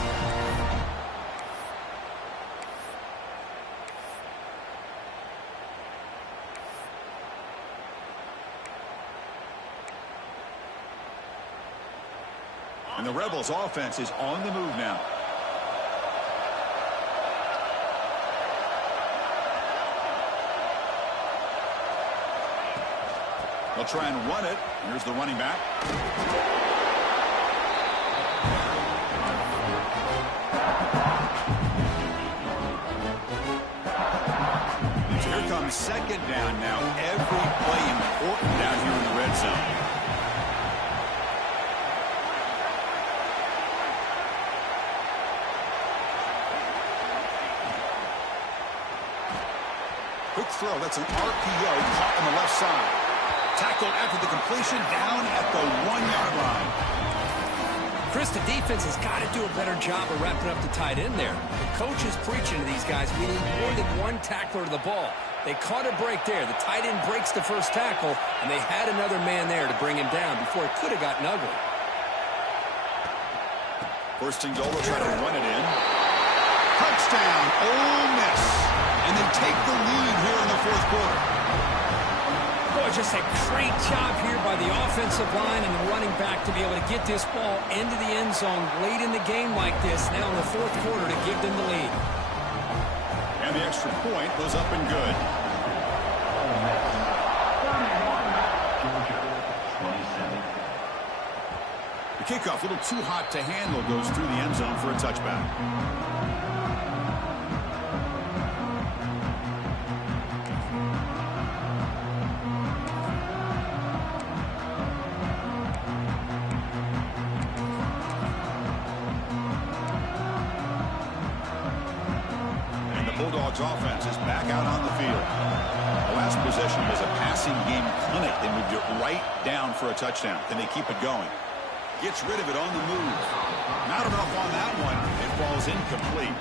And the Rebels' offense is on the move now. They'll try and run it. Here's the running back. So here comes 2nd down now. Every play important down here in the red zone. Quick throw. That's an RPO caught on the left side. Tackled after the completion, down at the 1-yard line. Chris, the defense has got to do a better job of wrapping up the tight end there. The coach is preaching to these guys. We need more than one tackler to the ball. They caught a break there. The tight end breaks the first tackle, and they had another man there to bring him down before it could have gotten ugly. 1st and goal, they'll try to run it in. Touchdown, Ole Miss. And they take the lead here in the 4th quarter. Boy, just a great job here by the offensive line and the running back to be able to get this ball into the end zone late in the game like this, now in the 4th quarter, to give them the lead. And the extra point goes up and good. kickoff, a little too hot to handle, goes through the end zone for a touchback. And the Bulldogs offense is back out on the field. The last possession was a passing game clinic. They moved it right down for a touchdown. Can they keep it going? Gets rid of it on the move. Not enough on that one. It falls incomplete.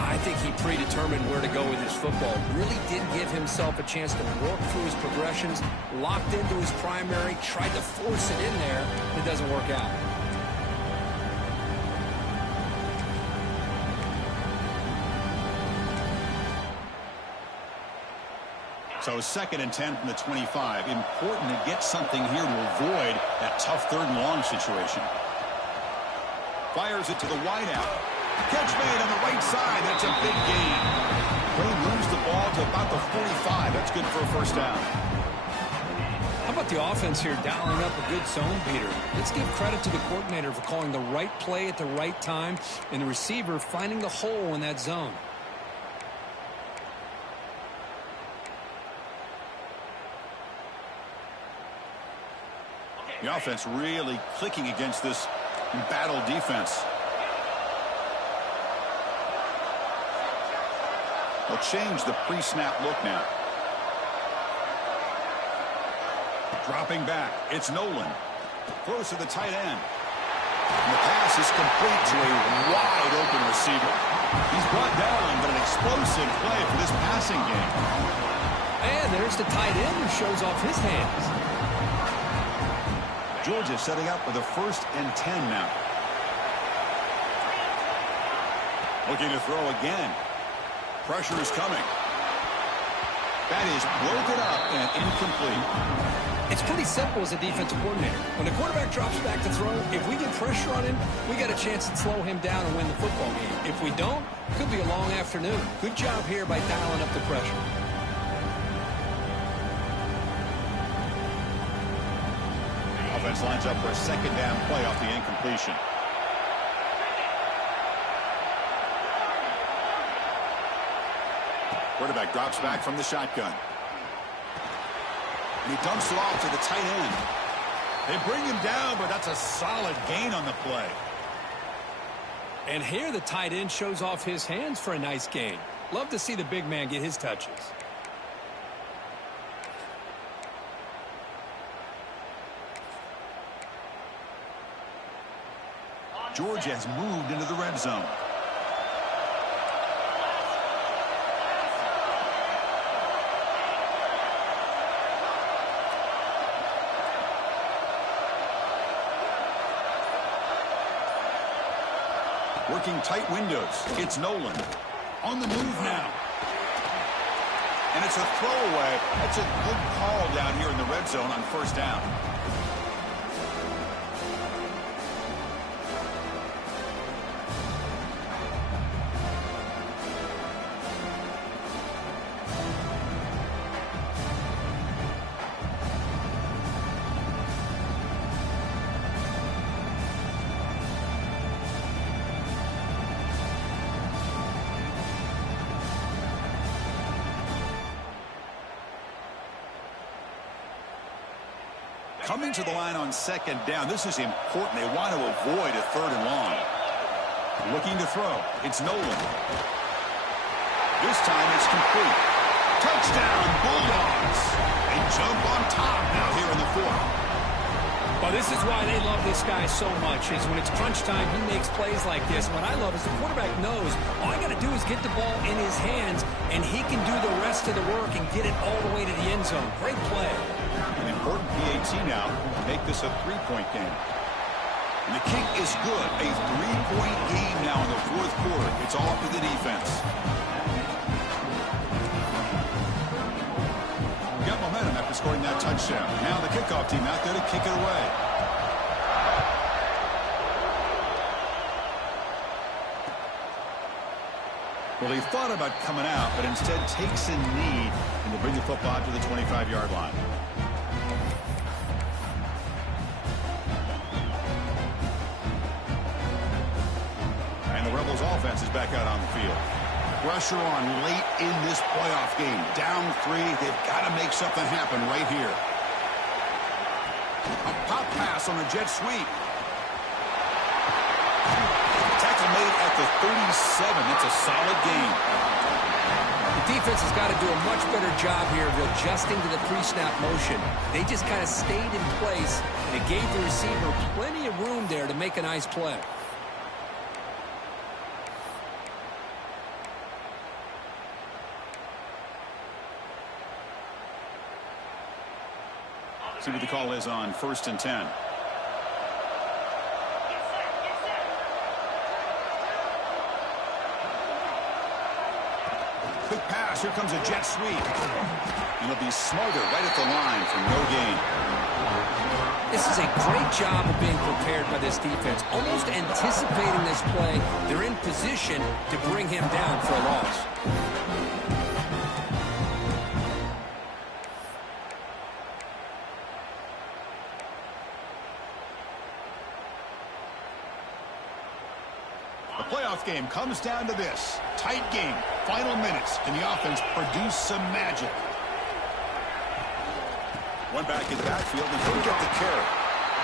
I think he predetermined where to go with his football. Really didn't give himself a chance to work through his progressions. Locked into his primary. Tried to force it in there. It doesn't work out. So 2nd and 10 from the 25. Important to get something here to avoid that tough 3rd and long situation. Fires it to the wideout. Catch made on the right side. That's a big gain. Play moves the ball to about the 45. That's good for a first down. How about the offense here dialing up a good zone beater? Let's give credit to the coordinator for calling the right play at the right time and the receiver finding the hole in that zone. The offense really clicking against this battle defense. They'll change the pre-snap look now. Dropping back, it's Nolan. Throws to the tight end. And the pass is complete to a wide-open receiver. He's brought down, but an explosive play for this passing game. And there's the tight end who shows off his hands. Georgia setting up with a 1st and 10 now. Looking to throw again. Pressure is coming. That is broken up and incomplete. It's pretty simple as a defensive coordinator. When the quarterback drops back to throw, if we get pressure on him, we got a chance to slow him down and win the football game. If we don't, it could be a long afternoon. Good job here by dialing up the pressure. Offense lines up for a 2nd down play off the incompletion. Quarterback drops back from the shotgun. And he dumps it off to the tight end. They bring him down, but that's a solid gain on the play. And here the tight end shows off his hands for a nice gain. Love to see the big man get his touches. Georgia has moved into the red zone. Working tight windows. It's Nolan. On the move now. And it's a throwaway. That's a good call down here in the red zone on 1st down. Coming to the line on 2nd down. This is important. They want to avoid a 3rd and long. Looking to throw. It's Nolan. This time it's complete. Touchdown, Bulldogs. They jump on top now here in the 4th. Well, this is why they love this guy so much, is when it's crunch time, he makes plays like this. What I love is the quarterback knows all I got to do is get the ball in his hands, and he can do the rest of the work and get it all the way to the end zone. Great play. An important PAT now to make this a 3-point game. And the kick is good. A 3-point game now in the 4th quarter. It's off to the defense. Got momentum after scoring that touchdown. Now the kickoff team out there to kick it away. Well, he thought about coming out, but instead takes a knee and will bring the football to the 25-yard line. Rebels offense is back out on the field. Pressure on late in this playoff game. Down 3. They've got to make something happen right here. A pop pass on the jet sweep. Tackle made at the 37. That's a solid gain. The defense has got to do a much better job here of adjusting to the pre-snap motion. They just kind of stayed in place, and it gave the receiver plenty of room there to make a nice play. See what the call is on 1st and 10. Quick pass. Here comes a jet sweep. And it'll be smothered right at the line for no gain. This is a great job of being prepared by this defense. Almost anticipating this play, they're in position to bring him down for a loss. Playoff game comes down to this. Tight game. Final minutes. Can the offense produce some magic? One back in the backfield and he'll get the carry.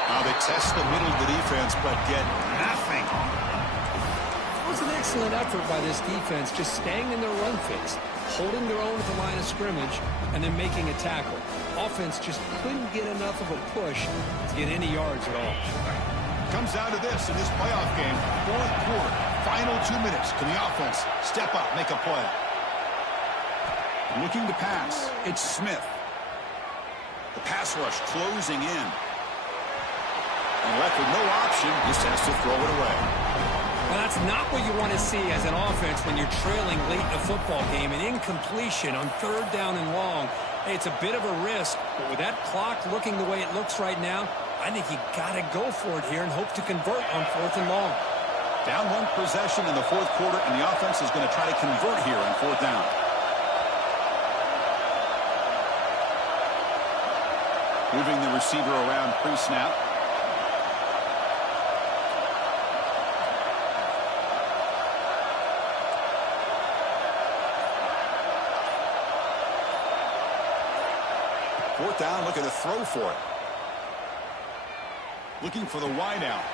Now they test the middle of the defense but get nothing. It was an excellent effort by this defense, just staying in their run fix, holding their own at the line of scrimmage, and then making a tackle. Offense just couldn't get enough of a push to get any yards at all. Comes down to this in this playoff game. 4th quarter. Final 2 minutes. Can the offense step up, make a play? Looking to pass. It's Smith. The pass rush closing in. And left with no option, just has to throw it away. Well, that's not what you want to see as an offense when you're trailing late in a football game. An incompletion on 3rd down and long. Hey, it's a bit of a risk, but with that clock looking the way it looks right now, I think you got to go for it here and hope to convert on 4th and long. Down 1 possession in the 4th quarter, and the offense is going to try to convert here on 4th down. Moving the receiver around pre-snap. Fourth down, looking to throw for it. Looking for the wide out.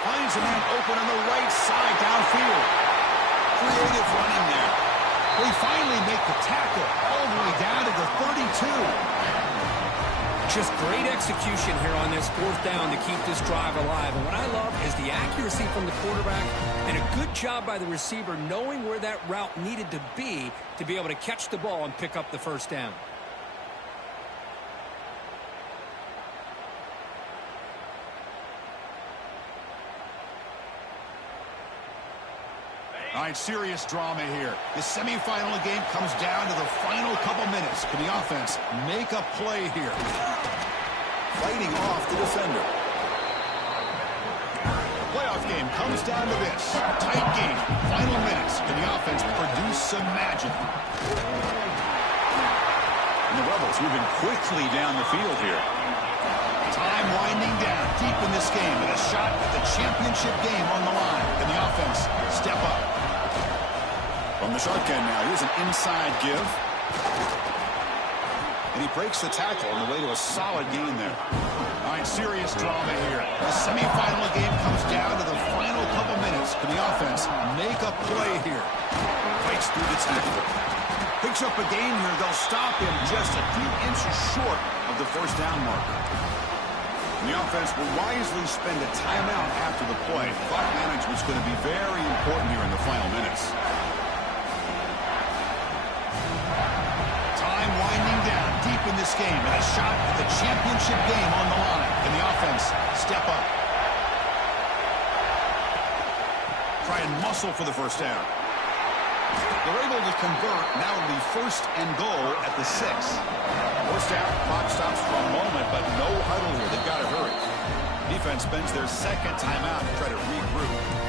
Finds a man open on the right side downfield. Creative running there. They finally make the tackle all the way down to the 32. Just great execution here on this 4th down to keep this drive alive. And what I love is the accuracy from the quarterback and a good job by the receiver knowing where that route needed to be able to catch the ball and pick up the 1st down. All right, serious drama here. The semifinal game comes down to the final couple minutes. Can the offense make a play here? Fighting off the defender. The playoff game comes down to this. Tight game. Final minutes. Can the offense produce some magic? And the Rebels moving quickly down the field here. Time winding down deep in this game with a shot at the championship game on the line. Can the offense step up? From the shotgun now, here's an inside give. And he breaks the tackle on the way to a solid gain there. All right, serious drama here. The semifinal game comes down to the final couple minutes. Can the offense make a play here? Fights through the tackle. Picks up a gain here. They'll stop him just a few inches short of the 1st down marker. And the offense will wisely spend a timeout after the play. Clock management's going to be very important here in the final minutes. Time winding down deep in this game and a shot at the championship game on the line. Can the offense step up? Try and muscle for the 1st down. They're able to convert. Now it'll be 1st and goal at the 6. 1st down, clock stops for a moment, but no huddle here. They've got to hurry. Defense spends their 2nd timeout to try to regroup.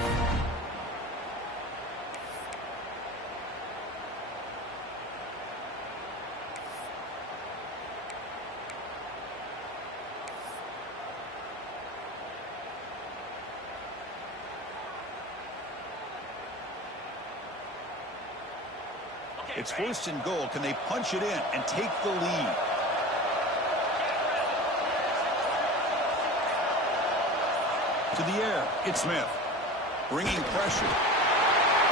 It's first and goal. Can they punch it in and take the lead? To the air, it's Smith. Bringing pressure.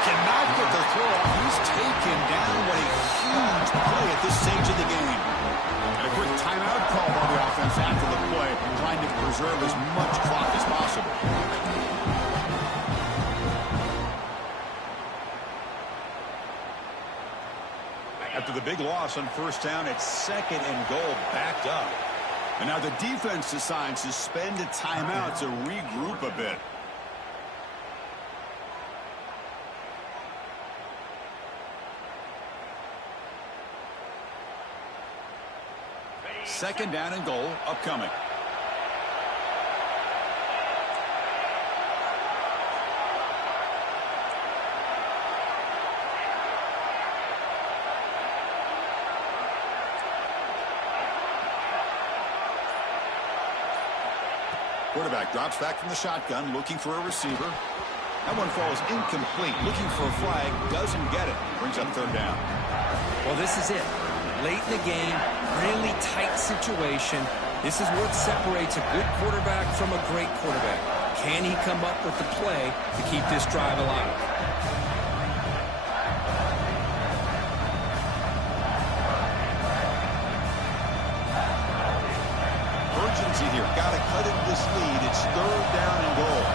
Cannot get the throw off. He's taken down. What a huge play at this stage of the game. And a quick timeout call by the offense after the play, trying to preserve as much clock as possible. After the big loss on first down, it's second and goal, backed up. And now the defense decides to spend a timeout to regroup a bit. Second down and goal upcoming. Quarterback drops back from the shotgun, looking for a receiver. That one falls incomplete, looking for a flag, doesn't get it. Brings up third down. Well, this is it. Late in the game, really tight situation. This is what separates a good quarterback from a great quarterback. Can he come up with the play to keep this drive alive? Urgency here. Got to cut into this lead. It's third down and goal.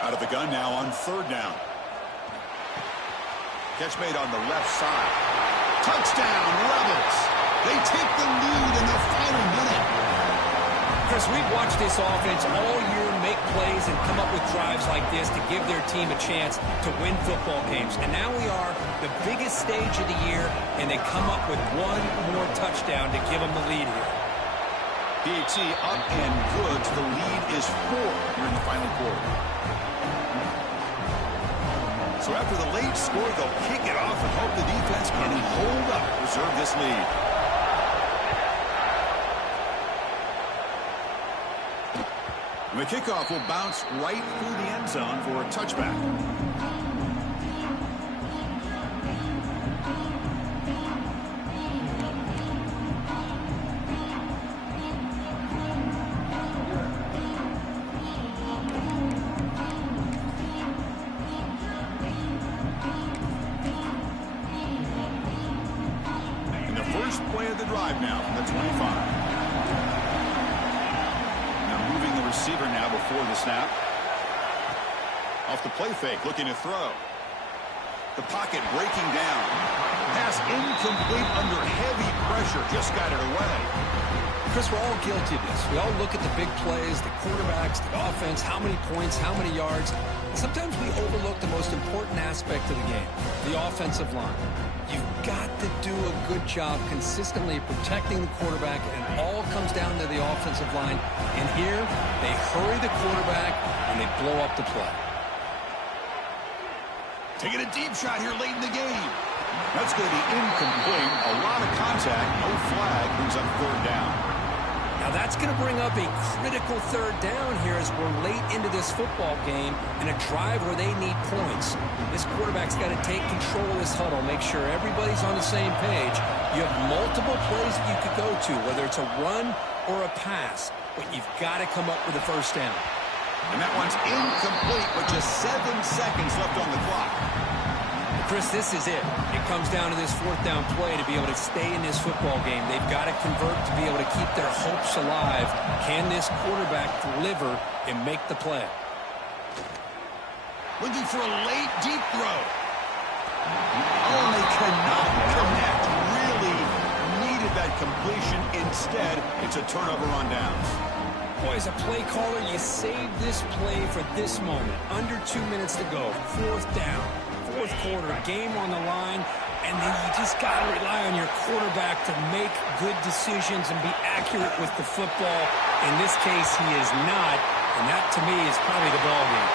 Out of the gun now on third down. Catch made on the left side. Touchdown, Rebels. They take the lead in the final minute. Chris, we've watched this offense all year make plays and come up with drives like this to give their team a chance to win football games. And now we are the biggest stage of the year, and they come up with one more touchdown to give them the lead here. PHC up and good. The lead is 4 here in the final quarter. So after the late score, they'll kick it off and hope the defense can hold up, preserve this lead. And the kickoff will bounce right through the end zone for a touchback. Play of the drive now from the 25. Now moving the receiver now before the snap. Off the play fake, looking to throw. The pocket breaking down. Pass incomplete under heavy pressure. Just got it away. Chris, we're all guilty of this. We all look at the big plays, the quarterbacks, the offense, how many points, how many yards. And sometimes we overlook the most important aspect of the game, the offensive line. You've got to do a good job consistently protecting the quarterback, and all comes down to the offensive line. And here, they hurry the quarterback, and they blow up the play. Taking a deep shot here late in the game. That's going to be incomplete. A lot of contact, no flag, brings up third down. Now that's going to bring up a critical third down here as we're late into this football game in a drive where they need points. This quarterback's got to take control of this huddle, make sure everybody's on the same page. You have multiple plays that you could go to, whether it's a run or a pass, but you've got to come up with a first down. And that one's incomplete with just 7 seconds left on the clock. Chris, this is it. It comes down to this fourth down play to be able to stay in this football game. They've got to convert to be able to keep their hopes alive. Can this quarterback deliver and make the play? Looking for a late, deep throw. Oh, they cannot connect. Really needed that completion. Instead, it's a turnover on downs. Boy, as a play caller, you save this play for this moment. Under 2 minutes to go. Fourth down. Fourth quarter, game on the line, and then you just got to rely on your quarterback to make good decisions and be accurate with the football. In this case, he is not, And that, to me, is probably the ball game.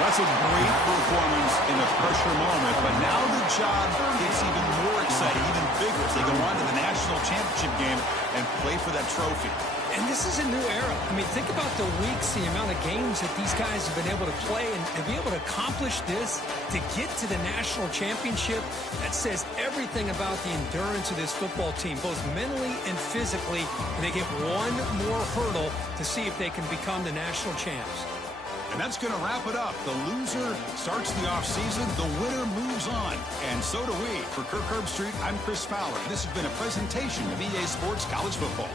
That's a great performance in a pressure moment, but now the job gets even more exciting, even bigger as they go on to the national championship game and play for that trophy. And this is a new era. I mean, think about the weeks, the amount of games that these guys have been able to play, and to be able to accomplish this, to get to the national championship, that says everything about the endurance of this football team, both mentally and physically. They get one more hurdle to see if they can become the national champs. And that's going to wrap it up. The loser starts the offseason. The winner moves on. And so do we. For Kirk Herbstreit, I'm Chris Fowler. This has been a presentation of EA Sports College Football.